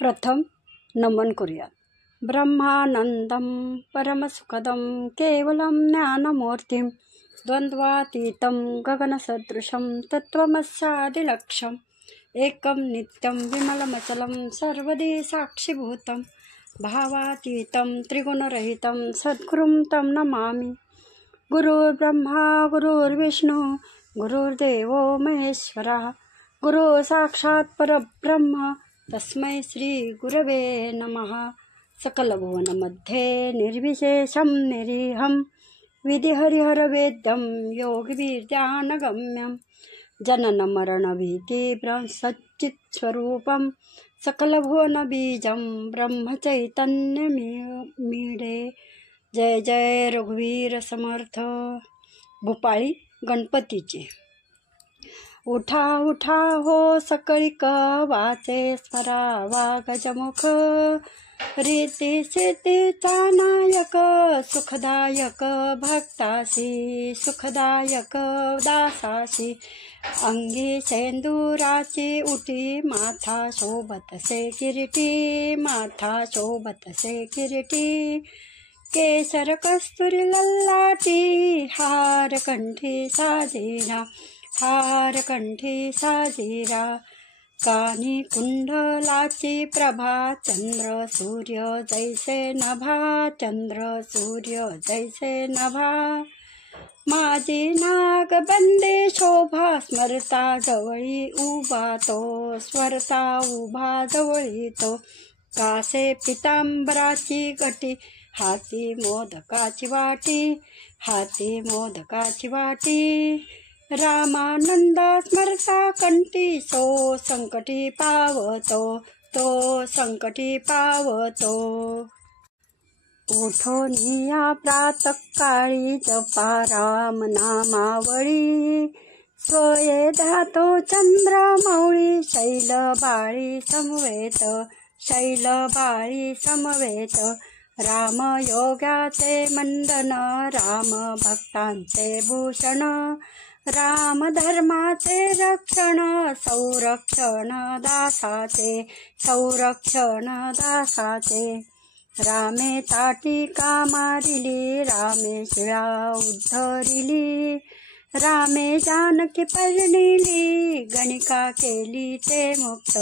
प्रथम नमन करूयात. ब्रह्मानंदं परमसुखदं केवलं ज्ञानमूर्तिं द्वंद्वातीतं गगनसदृशं तत्त्वमस्यादिलक्ष्यम् एकं नित्यं विमलमचलं सर्वदी साक्षिभूतं भावातीतं त्रिगुणरहितं सद्गुरुं तं नमामि. गुरुर्ब्रह्मा गुरुर्विष्णू गुरुर्देवो महेश्वरः गुरु साक्षात् परब्रह्म तस्मै श्री गुरवे नमः. सकलभुवनमध्ये निर्विशेषं निरीहं विधिहरिहरवेद्यं योगिविद्यानगम्यं जननमरणभीतिभ्रंशच्चित्स्वरूपं सकलभुवनबीजं ब्रह्मचैतन्यमीडे. जय जय रघुवीर समर्थ. भूपाळी गणपतीची. उठा उठा हो सकळिक वाचे स्मरावा गजमुख रीती सिद्धीचा नायक सुखदायक भक्तासी सुखदायक दासासी अंगी सेंदुराची उटी माथा शोभतसे किरीटी माथा शोभतसे किरीटी केसर कस्तुरी लल्लाटी हार कंठी साजिरा हार कंठी साजिरा कानी कुंडलाची प्रभा चंद्र सूर्य जैसे नभा चंद्र सूर्य जैसे नभा माझी नागबंदी शोभा स्मरता जवळी उभा तो स्मरता उभा जवळी तो कासे पितांबराची गटी हाती मोदकाची वाटी हाती मोदकाची वाटी रामानंद स्मरता कंठी सो संकटी पावतो तो संकटी पावतो. उठोनिया प्रातःकाळी जपा राम नामावळी स्वये धातो चंद्रमौळी शैलबाळी समवेत शैलबाळी समवेत राम योगाचे मंदन राम भक्तांचे भूषण राम धर्माचे रक्षण संरक्षण दासाचे संरक्षण दासाचे रामे ताटी कामारिली रामे शिळा उद्धरिली रामे जानकी परिणिली गणिका केली ते मुक्त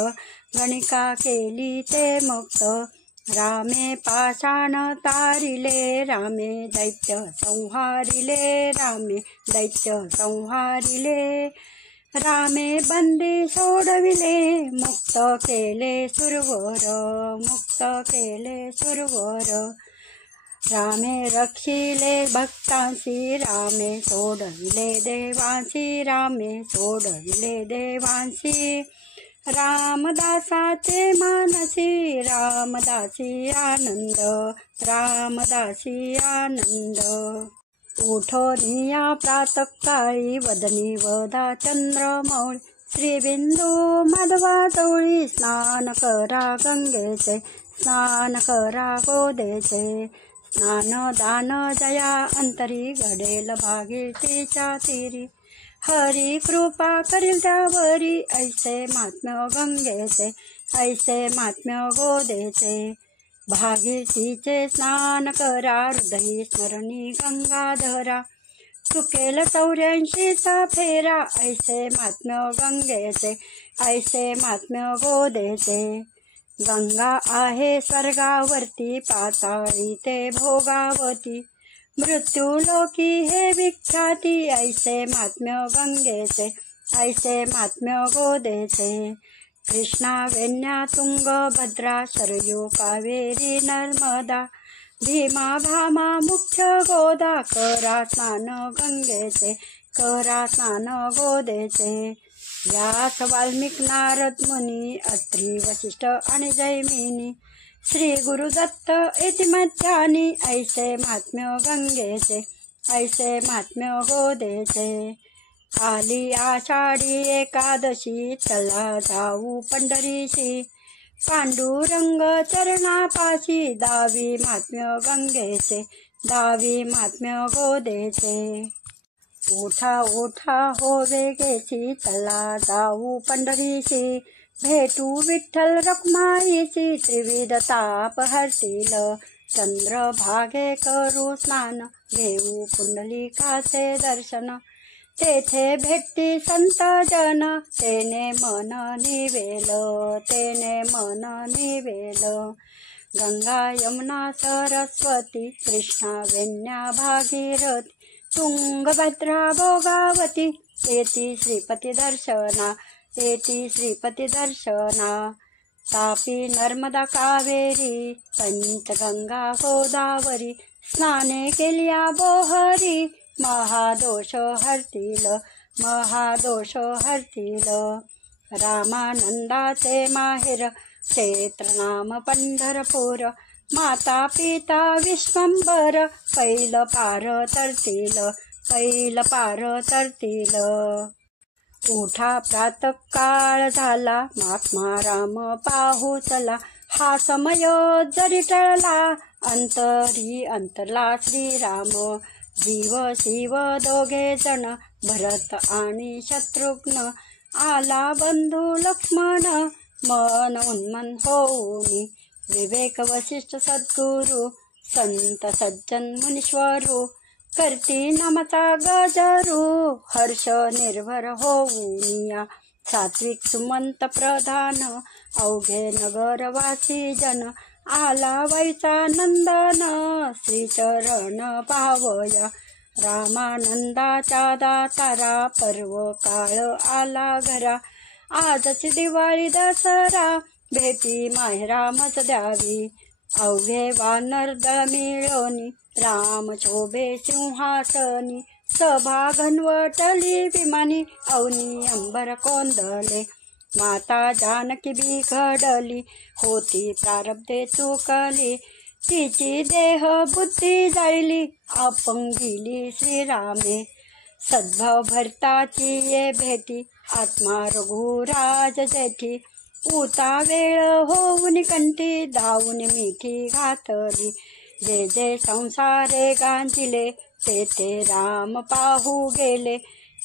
गणिका केली ते मुक्त रामे पाषाण तारिले रामे दैत्य संहारिले रामे दैत्य संहारिले रामे बंदी सोडविले मुक्त केले सुरवर मुक्त केले सुरवर रामे रक्षिले भक्तांसी रामे सोडविले देवांसी रामे सोडविले देवांसी रामदासाचे मानसी रामदासी आनंद रामदासी आनंद. उठोनिया प्रातःकाळी वदनी वदा चंद्रमौळी श्रीबिंदू मध्वाजवळी स्नान करा गंगेचे स्नान करा गोदेचे स्नान दान जया अंतरी घडेल भागीरथीच्या तीरी हरी कृपा करील त्यावरी ऐसे महात्म्य गंगेचे ऐसे महात्म्य गोदेचे भागीरथीचे स्नान करा हृदयी स्मरणी गंगाधरा चुकेल 84चा फेरा ऐसे महात्म्य गंगेचे ऐसे महात्म्य गोदेचे गंगा आहे स्वर्गावरती पाताळी ते भोगावती मृत्यूलोकी हे विख्याती ऐसे महात्म्य गंगेचे ऐसे महात्म्य गोदेचे कृष्णा वेण्या तुंग भद्रा शरयू कावेरी नर्मदा भीमा भामा मुख्य गोदा करा स्नान गंगेचे करा स्नान गोदेचे व्यास वाल्मिक नारद मुनी अत्री वशिष्ठ आणि जैमिनी श्री गुरुदत्त इतिमध्यानी ऐसे महात्म्य गंगेचे ऐसे महात्म्य गोदेचे आली आषाढी एकादशी चला जाऊ पंढरीशी पांडुरंग चरणापाशी दावी महात्म्य गंगेचे दावी महात्म्य गोदेचे उठा उठा हो वेगेची चला जाऊ पंढरीशी भेटू विठ्ठल रखुमाईची त्रिविध ताप हरतील. चंद्रभागे करू स्नान घेऊ पुंडलिकाचे दर्शन. तेथे भेटती संत जन तेने मन निवेल, तेने मन निवेल. गंगा यमुना सरस्वती कृष्णा वेण्या भागीरथी तुंगभद्रा भोगावती येती श्रीपती दर्शना, येती श्रीपती दर्शना. तापी नर्मदा कावेरी पंचगंगा गोदावरी स्नाने केलिया बोहरी महादोष हरतील, महादोष हरतील. रामानंदाचे माहेर क्षेत्र नाम पंढरपूर. माता पिता विश्वंभर पैल पार तरतील, पैल पार तरतील. उठा प्रातः काळ झाला महात्मा राम पाहू चला. हा समय जरी टळला अंतरी अंतरला श्रीराम. जीव शिव दोघे जण भरत आणि शत्रुघ्न. आला बंधू लक्ष्मण मन उन्मन होऊनी. विवेक वशिष्ठ सद्गुरु संत सज्जन मुनीश्वरू. करती नामाचा गजरू हर्ष निर्भर होऊनिया. सात्विक सुमंत प्रधान अवघे नगरवासी जन. आला वैचा नंदन श्रीचरण पावया. रामानंदाचा दातारा पर्व काळ आला घरा. आजची दिवाळी दसरा भेटी माहेरामच द्यावी. अवघे वानर दळ मिळवणी राम शोभे सिंहासनी. सभा घनवटली विमानी अवनी अंबर कोंदले. माता जानकी बिघडली होती प्रारब्धे चुकली. तिची देह बुद्धी जाळली अपंगिली श्रीरामे. सद्भाव भरताची ये भेटी आत्मा रघुराज जेठी. उता वेळ होऊन कंठी धावून मिठी घातली. जे जे संसारे गांजिले ते ते राम पाहू गेले.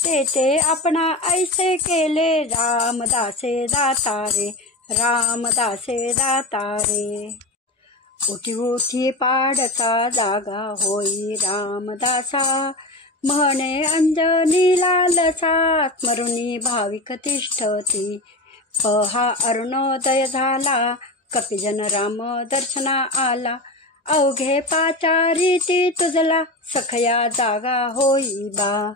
ते ते आपणा ऐसे केले रामदासे दातारे, रामदासे दातारे. उठी उठी पाडका जागा होई रामदासा. म्हणे अंजनीला लसा स्मरुनी भाविक तिष्ठती. पहा अरुणोदय झाला कपिजन राम दर्शना आला. अवघे पाचारीती तुझला सखया जागा होई बा.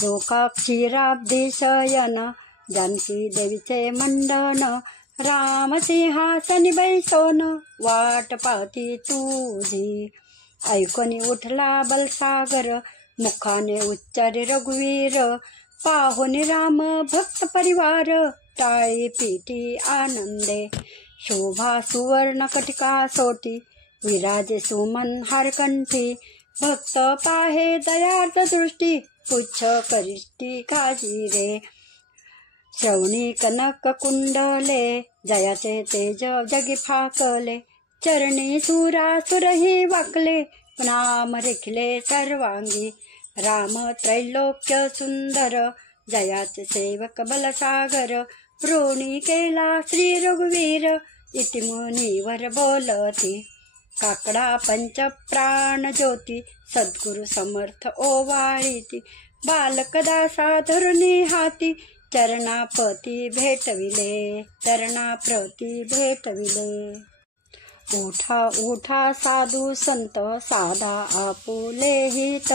जोका क्षीराब्धी शयन जानकी देवीचे मंडन. रामसिंहासनी बैसोन वाट पाहती तुझी. ऐकोनी उठला बलसागर मुखाने उच्चारे रघुवीर. पाहुनी राम भक्त परिवार टाळी पीठी आनंदे. शोभा सुवर्ण कटिका सोटी विराजे सुमन हारकंठी. भक्त पाहे दयार्थ दृष्टी पुच्छ करिष्टी काजी रे. श्रवणी कनक कुंडले जयाचे तेज जगी फाकले. चरणी सुरासुरही वाकले नाम रेखले सर्वांगी. राम त्रैलोक्य सुंदर जयाचे सेवक बलसागर. ऋणी केला श्री रघुवीर इति मुनीवर बोलती. काकडा पंच प्राण ज्योती सद्गुरु समर्थ ओवाळीती. बालक दासा धरुणी हाती चरणापती भेटविले, चरणाप्रती भेटविले. उठा उठा साधू संत साधा आपुले हित.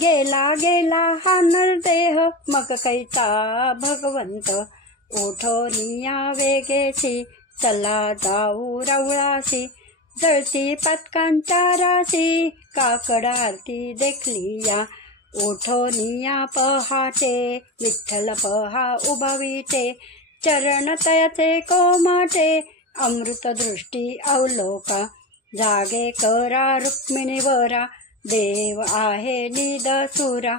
गेला गेला हा नरदेह मग कैचा भगवंत. ओठोनिया वेगेसी चला जाऊ रावळासी. जळती पातकांच्या राशी काकड आरती देखली या. ओठोनिया पहाटे विठ्ठल पहा उभाविते. चरण तयाचे कोमाटे अमृत दृष्टी अवलोका. जागे करा रुक्मिणीवरा देव आहे निदसुरा.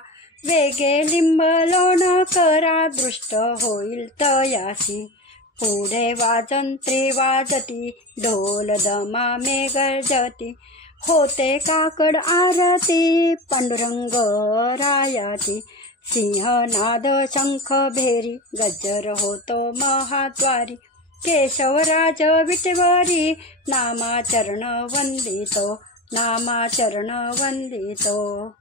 वेगे लिंब लोण करा दृष्ट होईल तयासी. पुढे वाजंत्री वाजती ढोल दमा मे गर्जती. होते काकड आरती पांडुरंग रायाची. सिंहनाद शंख भेरी गजर होतो महाद्वारी. केशवराज विटेवरी नामाचरण वंदितो, नामाचरण वंदितो.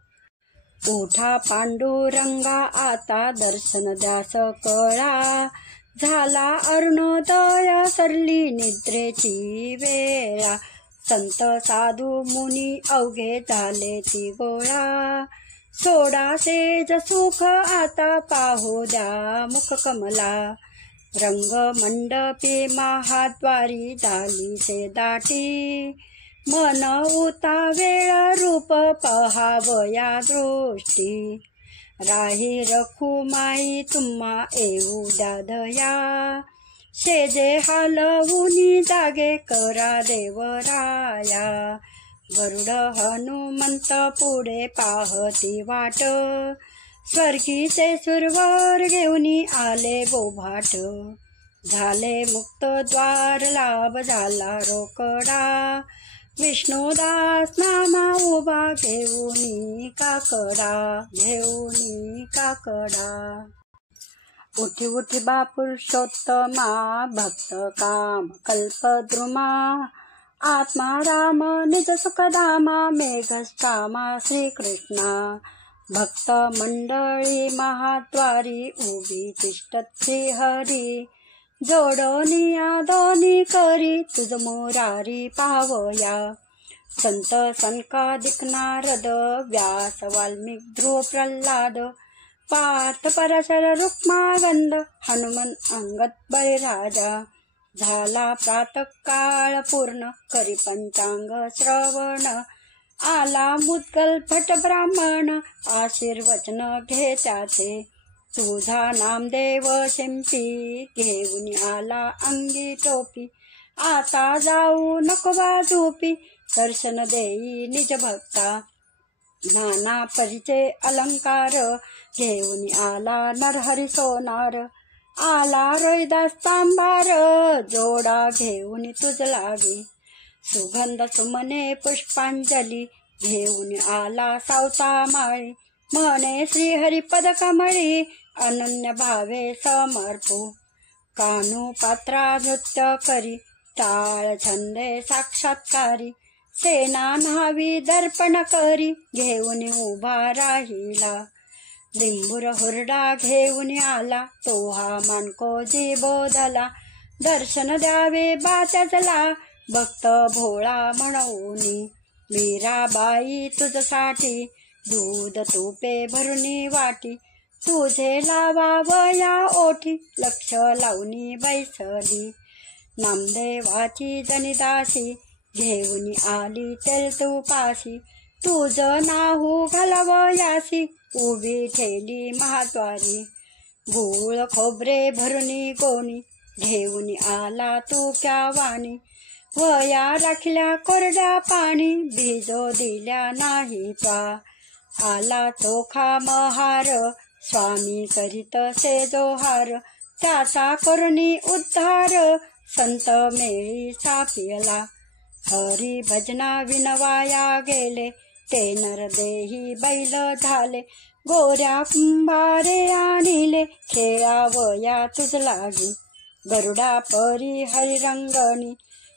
उठा पांडुरंगा आता दर्शन द्यास कळा, झाला अरुणोदय सरली निद्रेची वेळा. संत साधू मुनी अवघे झाले ती गोळा, सोडा सेज सुख आता पाहू द्या मुख कमला. रंग मंडपी महाद्वारी झाली से दाटी, मन उता वेळ रूप पहावया दृष्टी. राही रखुमाई तुम्हा येऊ द्या दया, शेजे हालवुनी जागे करा देवराया. गरुड हनुमंत पुढे पाहती वाट, स्वर्गीचे सुरवर घेऊनी आले बोभाट. झाले मुक्त द्वार लाभ झाला रोकडा, विष्णुदास नामा उभा घेऊनी काकडा, घेऊनी काकडा. उठी उठी बा पुरुषोत्तमा भक्त काम कल्पद्रुमा, आत्मा राम निज सुखधामा मेघश्चामा श्रीकृष्णा. भक्त मंडळी महाद्वारी उभी तिष्ठत श्रीहरी, जोडोनिया दोन्ही करी तुझ मुरारी पावया. संत सनकादिक नारद व्यास वाल्मिक ध्रुव प्रल्हाद, पार्थ पराशर रुक्मागंध हनुमन अंगद बळीराजा. झाला प्रातःकाळ पूर्ण करी पंचांग श्रवण, आला मुद्गल भट ब्राह्मण आशीर्वचन घे त्याचे. तुझा नामदेव शिंपी घेऊन आला अंगी टोपी, आता जाऊ नको झोपी दर्शन देई निज भक्ता. नाना परिचय अलंकार घेऊन आला नरहरी सोनार, आला रोहिदास तांबार जोडा घेऊन तुझ लागे. सुगंध सुमने पुष्पांजली घेऊन आला सावता माळी, म्हणे श्रीहरी पद कमळी अनन्य भावे समर्पू. कानू पात्रा नृत्य करी टाळ छंदे साक्षात्कारी, सेना न्हावी दर्पण करी घेऊन उभा राहिला. लिंबूर हुरडा घेऊन आला तो हा मानकोजी बोधला, दर्शन द्यावे बाच्याजला भक्त भोळा म्हणूनी. मीराबाई तुझसाठी दूध तुपे भरुनी वाटी, तुझे लावावया ओठी लक्ष लावणी बैसली. नामदेवाची जनिदासी घेऊन आली तेल तुपाशी, तुझ नाहू घालवयासी उभी ठेली महाद्वारी. गुळ खोबरे भरुनी गोणी घेऊन आला तू क्या वाणी, वया राखल्या कोरड्या पाणी भिजो दिल्या नाही त्वा. आला चोखा महार स्वामी करीत से जोहार, त्याचा करुणी उद्धार संत मेळी सापियला. हरी भजना विनवाया गेले ते नरदेही बैल झाले, गोऱ्या कुंभारे आणिले खेळावया तुझ लागी. गरुडा परी हरिरंगणी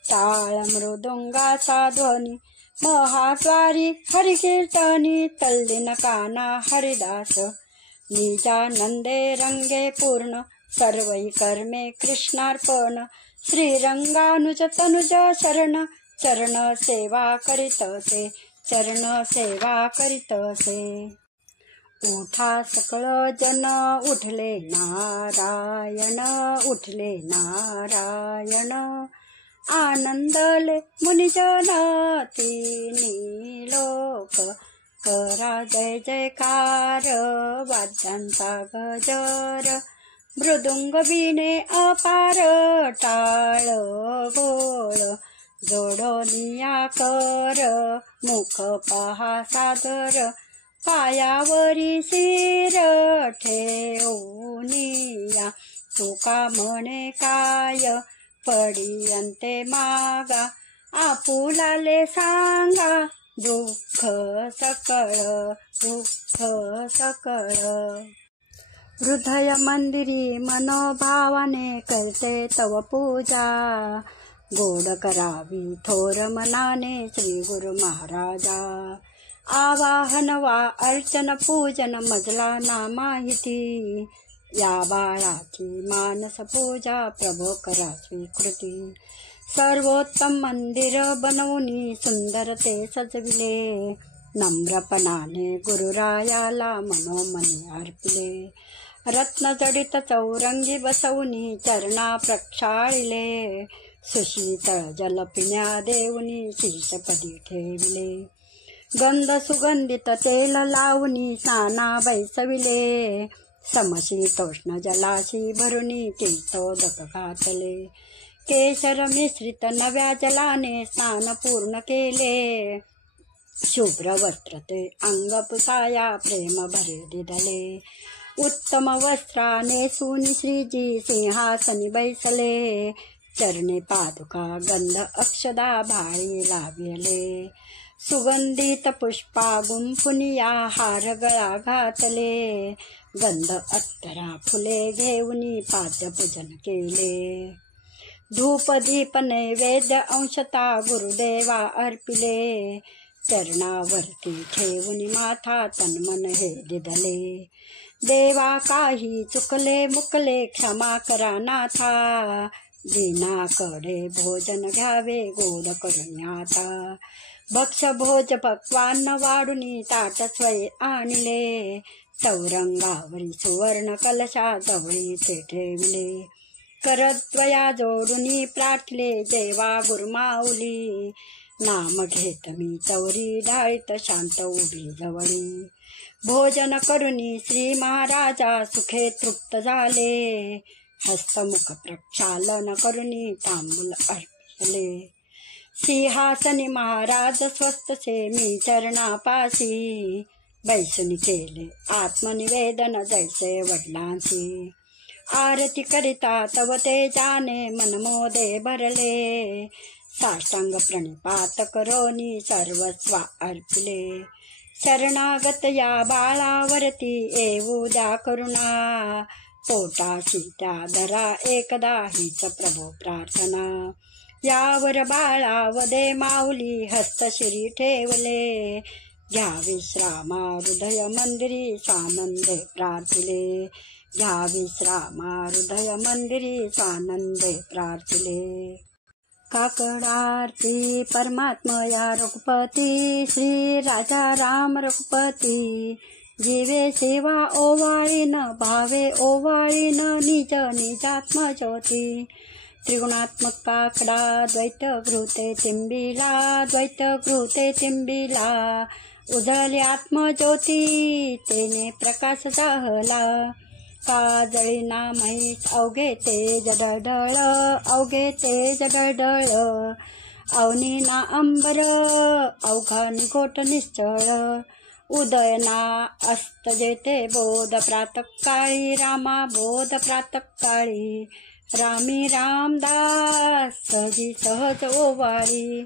टाळ मृदुंगाचा ध्वनी, महाद्वारी हरिकीर्तनी तल्लीन काना हरिदास. निजानंदे रंगे पूर्ण सर्वै कर्मे कृष्णार्पण, श्रीरंगानुज तनुज शरण चरण सेवा करीतसे, चरण सेवा करीतसे. उठा सकळ जन उठले नारायण, उठले नारायण. आनंदले मुनिजन तिन्ही लोक, करा जय जयकार वाद्यांचा गजर. मृदुंग बिने अपार टाळ गोळ, जोडोनिया कर मुख पहा सादर. पायावरी शिर ठेवूनिया, तुका म्हणे काय पडी अंते मागा. आपुलाले सांगा दुःख सकळ, दुःख सकळ. हृदय मंदिरी मनोभावाने करते तव पूजा, गोड करावी थोर मनाने श्री गुरु महाराजा, आवाहन वा अर्चन पूजन मजला ना माहिती, या बाळाची मानस पूजा प्रभो करा स्वीकृती, सर्वोत्तम मंदिर बनवून सुंदर ते सजविले, नम्रपणाने गुरुरायाला मनोमनी अर्पिले, रत्नजडित चौरंगी बसवून चरणा प्रक्षाळिले, सुशीतळ जल पिण्या देऊनी शीर्षपदी ठेविले, गंध सुगंधित तेल लावून स्नाना बैसविले, समशीतोष्ण जलाशी भरुनी तीर्थोदक घातले, केशर मिश्रित नव्या जलाने स्नान पूर्ण केले, शुभ्र वस्त्र ते अंग पुसाया प्रेम भरे दिदले, उत्तम वस्त्रा नेसून श्रीजी सिंहासनी बैसले, चरणे पादुका गंध अक्षदा भाळी लाविले, सुगंधित पुष्पा गुंफुनिया हार गळा घातले, गंध अत्तरा फुले घेऊनी पाद्यपूजन केले, धूप दीप नैवेद्य अंशता गुरुदेवा अर्पिले, चरणावरती ठेवून माथा तन्मन हे दिदले, देवा काही चुकले मुकले क्षमा करा नाथा, दिनाकडे भोजन घ्यावे गोड करून आता, भक्ष भोज पक्वान्न वाढुनी ताट स्वय आणले, चौरंगावरी सुवर्ण कलशा जवळी ते ठेवले, करद्वया जोडुनी प्रार्थले देवा गुरुमाऊली, नाम घेत मी चौरी ढाळीत शांत उभी जवळी, भोजन करुनी श्री महाराजा सुखे तृप्त झाले, हस्तमुख प्रक्षालन करुनी तांबूल अर्पिले, सिंहासनी महाराज स्वस्तसे मी चरणापासी, बैसुनी केले आत्मनिवेदन जैसे वडिलांची, आरती करिता तव तेजाने मनमोदे भरले, साष्टांग प्रणिपात करोनी सर्वस्व अर्पिले, शरणागत या बाळावरती येऊ द्या करुणा, पोटाशी त्या धरा एकदा हीच प्रभो प्रार्थना, यावर बाळावदे माऊली हस्तशिरी ठेवले, घ्या विश्रामा हृदय मंदिरी सानंदे प्रार्थिले, घ्या विश्रामा हृदय मंदिरी सानंदे प्रार्थिले, काकड आरती परमात्मया रघुपती, श्री राजा राम रघुपती, जीवे सेवा ओवाळीन भावे ओवाळीन निज निजात्म ज्योती, त्रिगुणात्मक काकडा द्वैत घृते तिंबिला, द्वैत घृते तिंबिला, उजळले आत्मज्योती तेने प्रकाश जाहला, काजळीना म्हैस अवघे तेज ढळढळ, अवघे तेज ढळढळ, अवनीना अंबर अवघा निघोट निश्चळ, उदयना अस्त जेते बोध प्रातःकाळी, रामा बोध प्रातःकाळी, रामी रामदास सहजी सहज ओवाळी,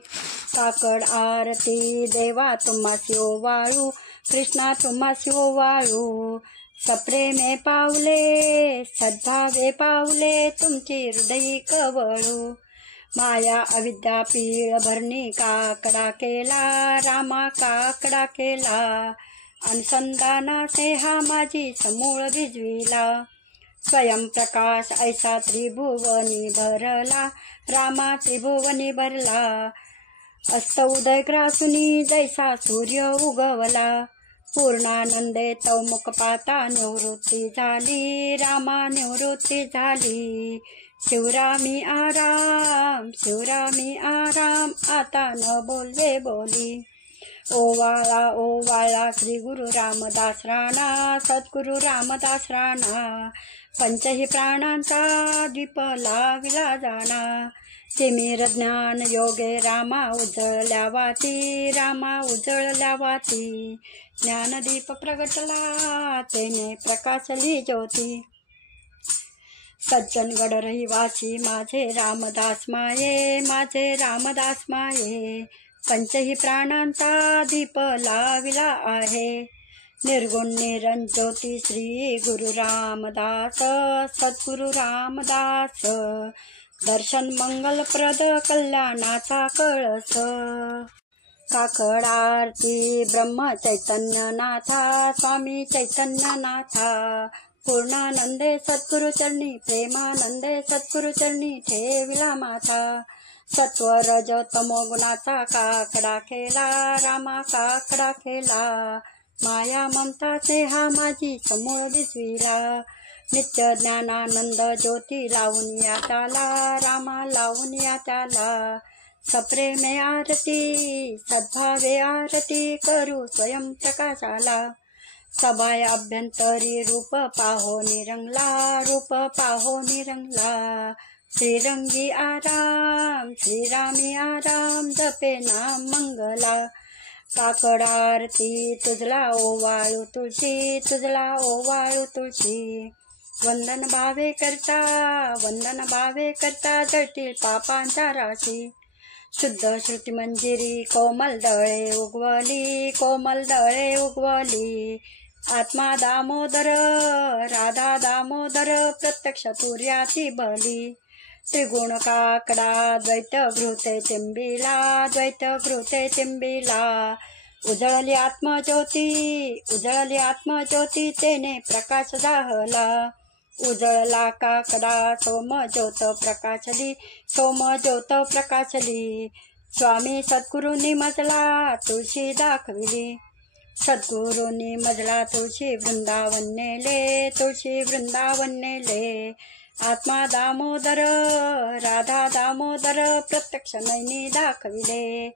काकड आरती देवा तुम्हासी ओवाळू, कृष्णा तुम्हासी ओवाळू, सप्रेमे पावले सद्भावे पावले तुमची हृदयी कवळू, माया अविद्या पीळ भरणी काकडा केला, रामा काकडा केला, अनुसंधाना स्नेहा माझी समूळ भिजविला, स्वयंप्रकाश ऐसा त्रिभुवनी भरला, रामा त्रिभुवनी भरला, अस्त उदय ग्रासुनी जैसा सूर्य उगवला, पूर्णानंदे तव मुख पाता निवृत्ती झाली, रामा निवृत्ती झाली, शिवरामी आराम शिवरामी आराम, आता न बोलवे बोली, ओवाळा ओवाळा श्री गुरु रामदास राणा, सद्गुरु रामदास राणा, पंचही प्राणांचा दीप लाविला जाणा, तिमिर ज्ञान योगे रामा उजळल्या वाती, रामा उजळल्या वाती, ज्ञानदीप प्रगटला तेने प्रकाशली ज्योती, सज्जनगड रहिवासी माझे रामदास माये, माझे रामदास माये, पंचही प्राणांचा दीप लाविला आहे, निर्गुण निरंज्योती श्री गुरु रामदास सद्गुरु रामदास दर्शन मंगलप्रद कल्याणाचा कळस काकड आरती ब्रह्म चैतन्यनाथा स्वामी चैतन्यनाथा पूर्णानंदे सद्गुरु चरणी प्रेमानंदे सद्गुरु चरणी ठेविला माथा सत्व रज तमो गुणाचा काकडा केला रामा काकडा केला माया ममता स्नेहा माझी समूळ दिसविला नित्य ज्ञानानंद ज्योती लावून या त्याला रामा लावून या त्याला सप्रेमे आरती सद्भावे आरती करू स्वयं प्रकाशाला सबाय अभ्यंतरी रूप पाहो निरंगला रूप पाहो निरंगला श्रीरंगी आराम श्रीरामी आराम जपे नाम मंगला काकड आरती तुझला ओवाळू तुळशी तुझला ओवाळू तुळशी वंदन भावे करता जटिल पापांच्या राशी शुद्ध श्रुती मंजिरी कोमल दळे उगवली आत्मा दामोदर राधा दामोदर प्रत्यक्ष तुर्याची बली त्रिगुण काकडा द्वैत घृते चिंबिला उजळली आत्मज्योती तेने प्रकाश जाहला उजळला काकडा सोम ज्योत प्रकाशली स्वामी सद्गुरूंनी मजला तुळशी दाखविली सद्गुरूंनी मजला तुळशी वृंदावन नेले आत्मा दामोदर राधा दामोदर प्रत्यक्ष नैनी दाखविले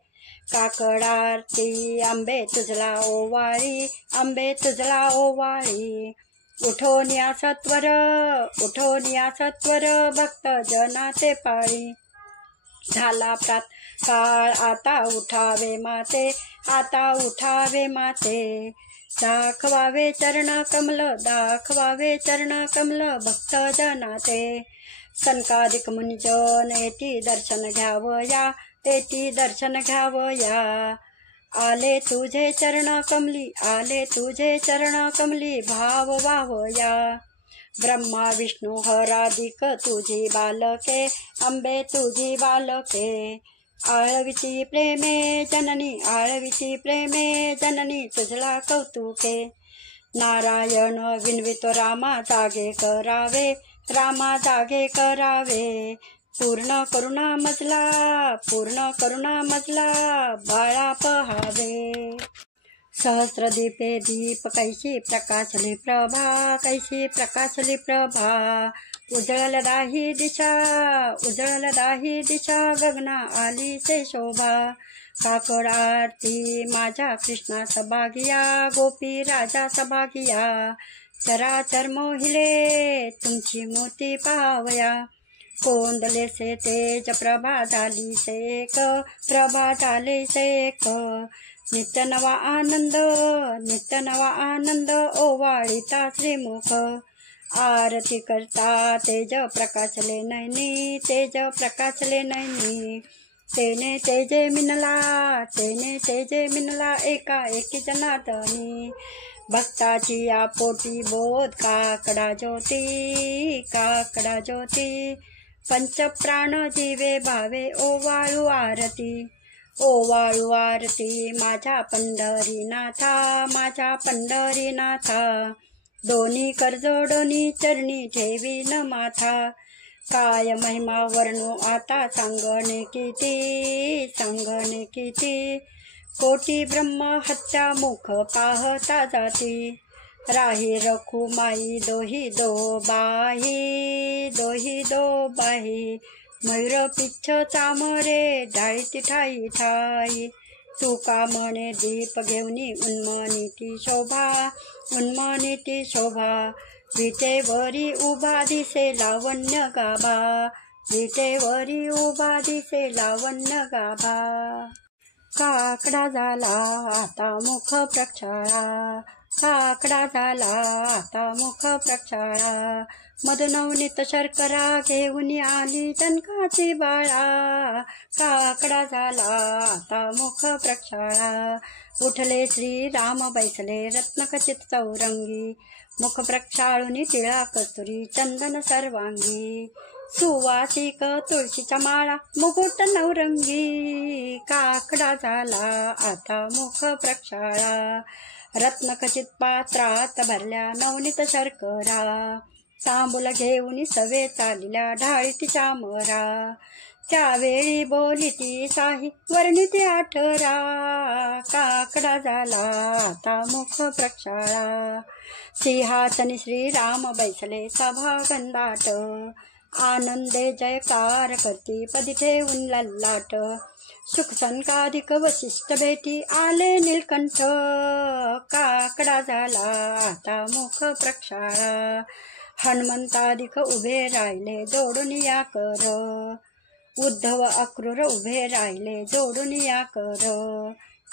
काकड आरती आंबे तुझला ओवाळी उठोन या सत्वर भक्त जनाचे पाळी झाला प्रात काळ आता उठावे माते दाखवावे चरण कमल भक्त जनाते सनकादिक मुनिजन येती दर्शन घ्यावया आले तुझे चरण कमली भाव वाहया ब्रह्मा विष्णू हराधिक तुझी बालके अंबे तुझी बालके आळविती प्रेमे जननी तुझला कौतुके नारायण विनवितो रामा जागे करावे पूर्ण करुणा मजला बाळा पहावे सहस्रदीपे दीप कैशी प्रकाशली प्रभा उजळल दाही दिशा गगना आली से शोभा काकड आरती माझ्या कृष्णा सभागिया गोपी राजा सभागिया चराचर मोहिले तुमची मूर्ती पाहावया कोंदले से तेज प्रभा झाली से एक नित्य नवा आनंद ओवाळीता श्रीमुख आरती करता तेज प्रकाशले नैनी तेने तेजे मिनला एका एकी जनार्दनी भक्ताची या पोटी बोध काकडा ज्योती पंचप्राण जीवे भावे ओवाळू आरती माझ्या पंढरीनाथा दोन्ही करजोडोनी चरणी ठेवी न माथा काय महिमा वर्णू आता सांगणे किती कोटी ब्रह्म हत्या मुख पाहता जाती राही रखू माई दोही दो बाही मयूर पिच्छ चामरे डाळीती ठाई तुका म्हणे दीप घेऊनी उन्मनीती शोभा विटेवरी उभा दिसे लावण्य गाभा काकडा झाला आता मुख प्रक्षाळा काकडा झाला आता मुख प्रक्षाळा, मधुनवनीत शर्करा घेऊन आली जनकाची बाळा, काकडा झाला आता मुख प्रक्षाळा, उठले श्री राम बैसले रत्नखचित चौरंगी, मुख प्रक्षाळुनी टिळा कस्तुरी चंदन सर्वांगी, सुवासिक तुळशीच्या माळा मुकुट नवरंगी, काकडा झाला आता मुख प्रक्षाळा, रत्नखचित पात्रात भरल्या नवनीत शर्करा, तांबूल घेऊन सवे चालल्या ढाळीतीच्या मोरा, त्यावेळी बोलिती साही वर्णिती आठरा, काकडा झाला आता मुख प्रक्षाळा, सिंहासनी श्रीराम बैसले सभा गंधाट, आनंदे जयकार करती पदी ठेवून लल्लाट, सुख संकाधिक वशिष्ठ भेटी आले नीलकंठ, काकडा झाला आता मुख प्रक्षाळा, हनुमंताधिक उभे राहिले जोडून या कर, उद्धव अक्रूर उभे राहिले जोडून या कर,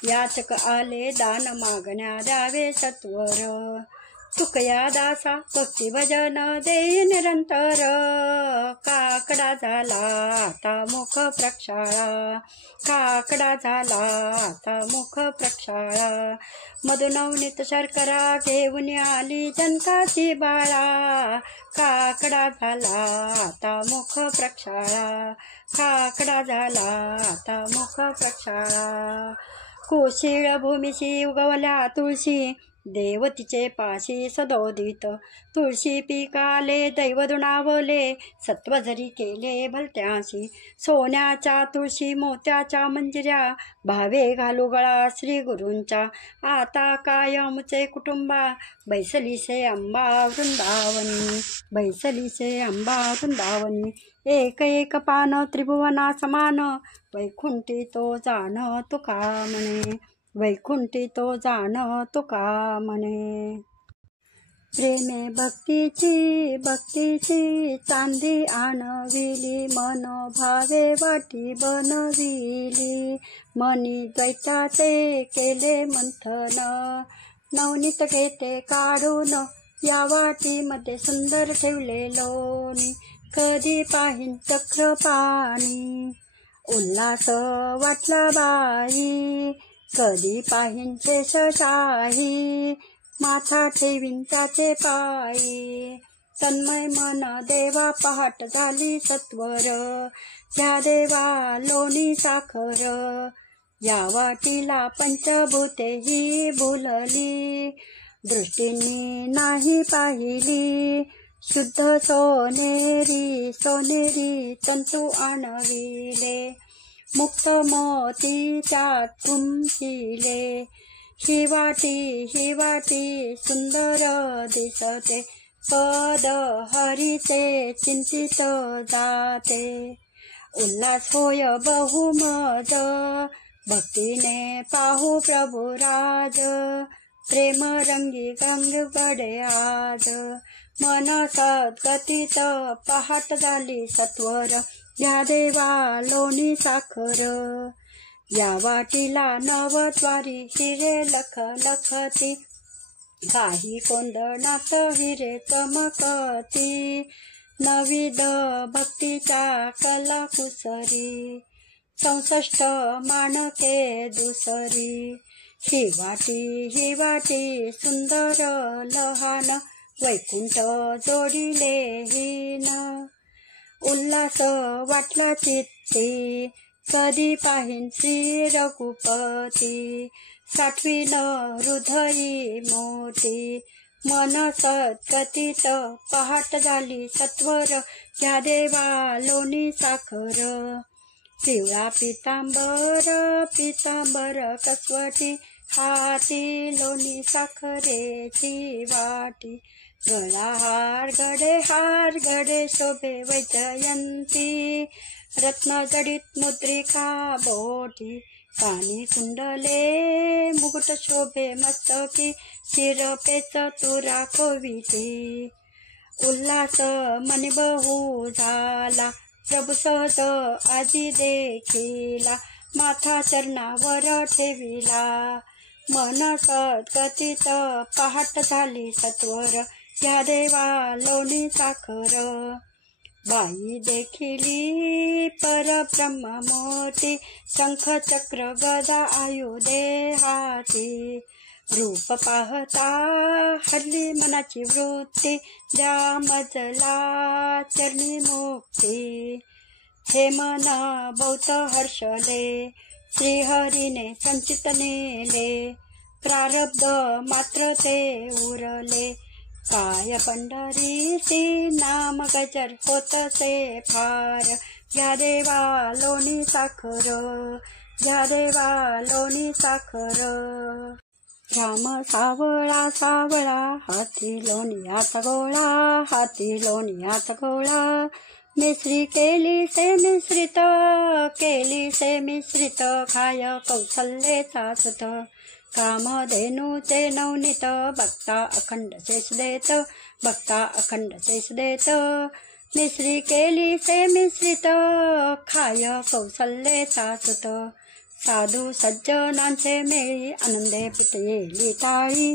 याचक आले दान मागण्या द्यावे सत्वर, तुकया दासा भक्ती भजन देई निरंतर, काकडा झाला आता मुख प्रक्षाळा, काकडा झाला आता मुख प्रक्षाळा, मधुनवनीत शर्करा घेऊन आली जनकाची बाळा, काकडा झाला आता मुख प्रक्षाळा, काकडा झाला आता मुख प्रक्षाळा, कुशीळ भूमीशी उगवल्या तुळशी देवतीचे पाशी सदोदित, तुळशी पिकाले दैव दुणावले सत्व जरी केले भलत्याशी, सोन्याच्या तुळशी मोत्याच्या मंजिऱ्या भावे घालू गळा श्री गुरूंच्या, आता कायमचे कुटुंबा बैसलीसे अंबा वृंदावनी, बैसलीसे अंबा वृंदावनी, एक एक पान त्रिभुवना समान, वैकुंठी तो जाण तुका म्हणे, वैकुंठी तो जाण तुका म्हणे, प्रेमे भक्तीची चांदी आणविली, मन भावे वाटी बनविली, मनी द्वैताचे केले मंथन, नवनीत घेते काढून या वाटीमध्ये सुंदर ठेवले लोणी, कधी पाहिन चक्र पाणी उल्हास वाटला बाई, कधी पाहिन शेषशाही माथा ठेवीन त्याचे पायी, तन्मय मन देवा पहाट झाली सत्वर, त्या देवा लोणी साखर, या वाटीला पंचभूते ही भुलली, दृष्टींनी नाही पाहिली, शुद्ध सोनेरी सोनेरी तंतू आणविले, मुक्त मोती त्यात गुंफिले, ही वाटी सुंदर दिसते, पद हरीचे चिंतित जाते, उल्हास होय बहुमज भक्तीने पाहू प्रभुराज, प्रेम रंगी गंगकडे आज, मन सद्गतीत पहाट झाली सत्वर, या देवा लोणी साखर, या वाटीला नवद्वारी हिरे लख लखती, काही कोंदणात हिरे चमकती, नविद भक्तीच्या कला कुसरी, 64 मानके दुसरी, ही वाटी सुंदर लहान, वैकुंठ जोडिले हीन, उल्हास वाटला चित्ती, कधी पाहिन श्री रघुपती, साठवीन हृदयी मोती, मन सद्गतीत पहाट झाली सत्वर, या देवा लोणी साखर, पिवळा पितांबर कसवटी, हाती लोणी साखरेची वाटी, गळा हार गडे शोभे वैजयंती, रत्न जडित मुद्रिका बोटी, कानी कुंडले मुकुट शोभे मस्तकी, शिरपेच तुरा कोविती, उल्हास मनी बहु झाला प्रभू सहज आजी देखिला, माथा चरणावर ठेविला, मन सद्गतीत पहाट झाली सत्वर, घ्या देवा लोणी साखर. बाई देखिली परब्रह्म मोठी, शंख चक्र गदा आयुधे हाती. रूप पाहता हरली मनाची वृत्ती, द्या मजला चरणी मुक्ती. हे मन बहुत हर्षले, श्रीहरीने संचित नेले. प्रारब्ध मात्र ते उरले, काय पंढरीसी नाम गजर होतसे फार. घ्या देवा लोणी साखर, घ्या देवा लोणी साखर. राम सावळा सावळा, हाती लोणीयाचा गोळा, हाती लोणीयाचा गोळा. मिश्री केली से मिश्रित, केली से मिश्रित, खाय कौशल्येचा सुत. कामधेनूचे नवनीत, बघता अखंड शेष देत, बघता अखंड शेष देत. मिश्री केली से मिश्रित, खाय कौशल्येचा सुत. साधू सज्जनांचे मेळी, आनंदे पिटयेली टाळी,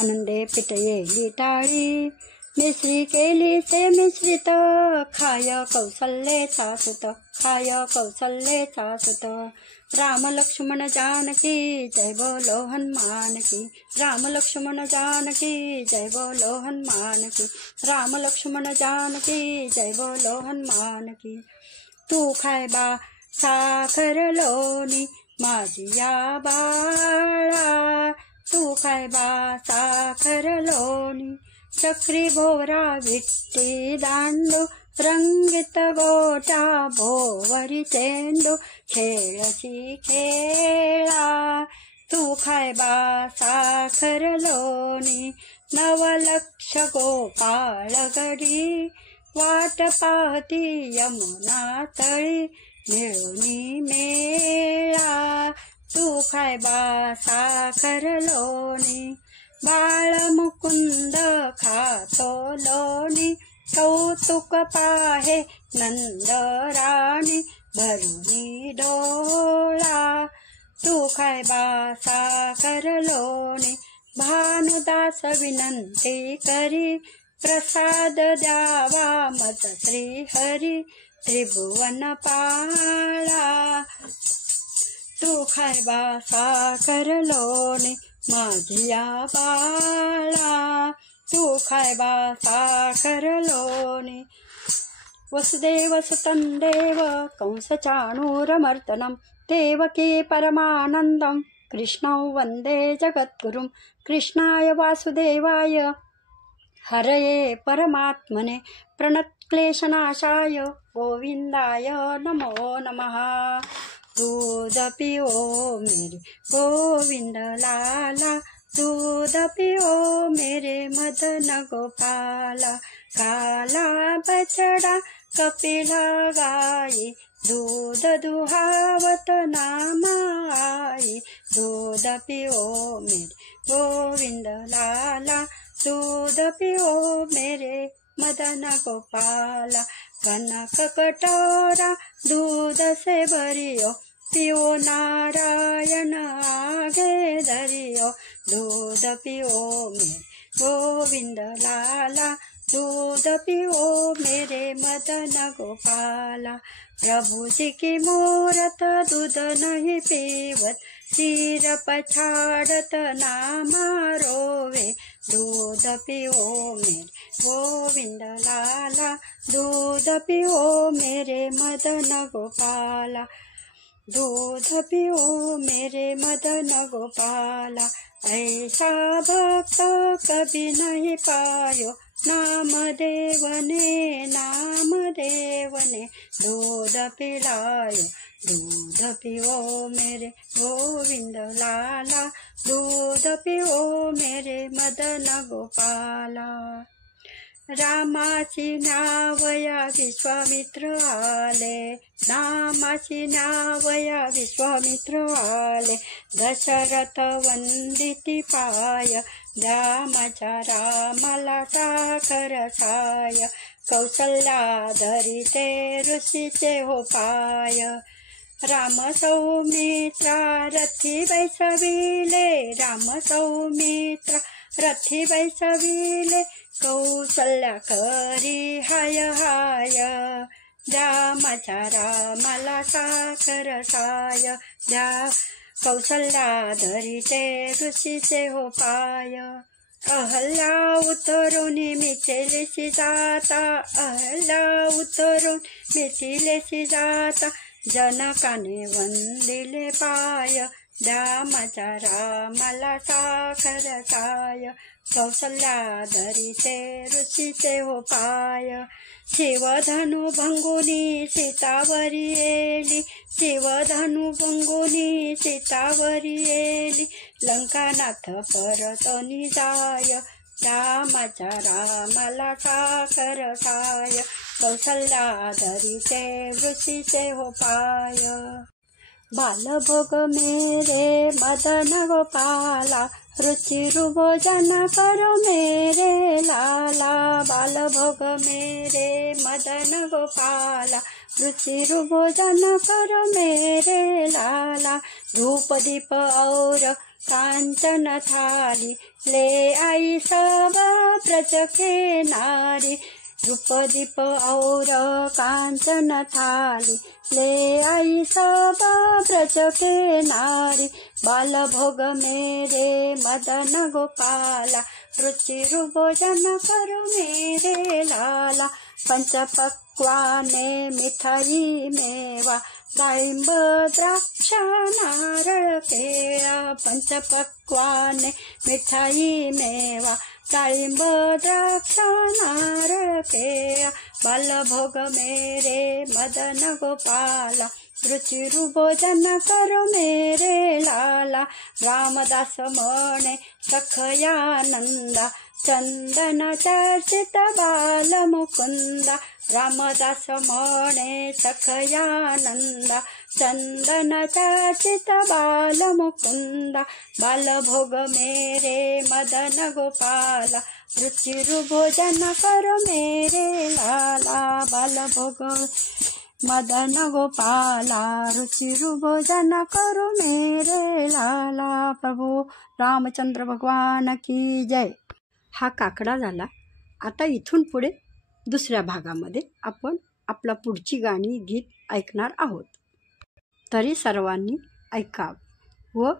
आनंदे पिटयेली टाळी. मिश्री केली से मिश्रित, खाय कौशल्येचा सुत, खाय कौशल्येचा सुत. राम लक्ष्मण जानकी जय बोलो हनुमान की, राम लक्ष्मण जानकी जय बोलो हनुमान की, राम लक्ष्मण जानकी जय बोलो हनुमान की. तू खाय बा साखर लोणी माझिया बाळा, तू खाय बा साखर लोणी. चक्री भोवरा विट्टी दांडू, रंगीत गोट्या भोवरी चेंडू, खेळची खेळा. तू खाय बा साखर लोणी, नवलक्ष गोपाळ गडी. वाट पाहती यमुना तळी, मिळूनी मेळा. तू खाय बा साखर लोणी, बाळ मुकुंद खातो लोणी. कौतुक पाहे नंद राणी, भरुनी डोळा. तू खाय बा साखर लोणी, भानुदास विनंती करी. प्रसाद द्यावा मज श्री हरी, त्रिभुवन पाळा. तू खाय बा साखर लोणी माझिया बाळा, तू खाय बा साखर लोणी. वसुदेव सुतं देव कंस चाणूरमर्दनं, देवकी परमानन्दं कृष्णं वन्दे जगद्गुरुं. कृष्णाय वासुदेवाय हरये परमात्मने, प्रणतक्लेशनाशाय गोविंदाय नमो नमः. दूध पिओ मेरे गोविंद लाला, दूध पिओ मेरे मदन गोपाला. काला बछड़ा कपिल गाई, दूध दुहावत नाम आई. दूध पिओ मेरे गोविंद लाला, दूध पिओ मेरे मदन गोपाला. कनक कटोरा दूध से भरियो, पिओ नारायण आगे धरियो. दूध पिओ मेरे गोविंद लाला, दूध पिओ मेरे मदन गोपाला. प्रभु जी की मूरत दूध नहीं पीवत, सिर पछाड़त नाम रोवे. दूध पिओ मेरे गोविंद लाला, दूध पिओ मेरे मदन गोपाला. दूध पिओ मेरे मदन गोपाला. ऐसा भक्त कभी नहीं पायो, नाम देवने नाम देवने दूध पिलायो. दूध पिओ मेरे गोविंद लाला, दूध पिओ मेरे मदन गोपाला. रामाची नावया विश्वामित्र आले, नामाची नावया विश्वामित्र आले. दशरथ वंदिती पाय, रामाच्या रामाला साखर साय. कौशल्या धरिते ऋषीचे हो पाय, राम सौमित्रा रथी बैसविले, राम सौमित्रा रथी बैसविले, कौसल्या करी हाय हाय, द्या माझ्या रामाला साखर साय, द्या कौसल्या धरिते ऋषीचे हो पाय. अहल्या उतरून मिथिलेशी जाता, अहल्या उतरून मिथिलेशी जाता, जनकाने वंदिले पाय, द्या माझ्या रामाला साखर साय, कौसल्या धरिते ऋषीचे हो पाय. शिवधनु भंगुनी सीतावरी येली, शिवधनु भंगुनी सीतावरी येली, लंकानाथ परतनी जाय, द्या माझ्या रामाला साखर साय, कौसल्या धरिते ऋषीचे हो पाय. बालभोग मेरे मदन गोपाला, रुचिरुभोजन करो मेरे लाला, बालभोग मेरे मदन गोपाला, रुचिरुभोजन करो मेरे लाला. धूप दीप और कांचन थाली, ले आई सब ब्रज के नारी, धूप दीप और कांचन थाली, ले आई सब ब्रज के नारी. बालभोग मेरे मदन गोपाला, रुचिरुभोजन करो मेरे लाला. पंचपक्वाने मिठाई मेवा, डाळिंब द्राक्ष नारळ केळा, पंचपक्वाने मिठाई मेवा, डाळिंब द्राक्ष नारळ केळा. बालभोग मेरे मदन गोपाला, रुचिरुभोजन करो मेरे लाला. रामदास म्हणे सखयानंदा, चंदन चर्चित बाल मुकुंदा, रामदास म्हणे सखयानंदा, चंदन चर्चित बाल मुकुंदा. बालभोग मेरे मदन गोपाला, रुचिरुभोजन करो मेरे लाला. बालभोग मदन गोपाला, रुचिरुभोजन करो मेरे लाला. प्रभू रामचंद्र भगवान की जय. हा काकडा झाला. आता इथून पुढे दुसऱ्या भागामध्ये आपण आपला पुढची गाणी गीत ऐकणार आहोत. तरी सर्वांनी ऐकावं व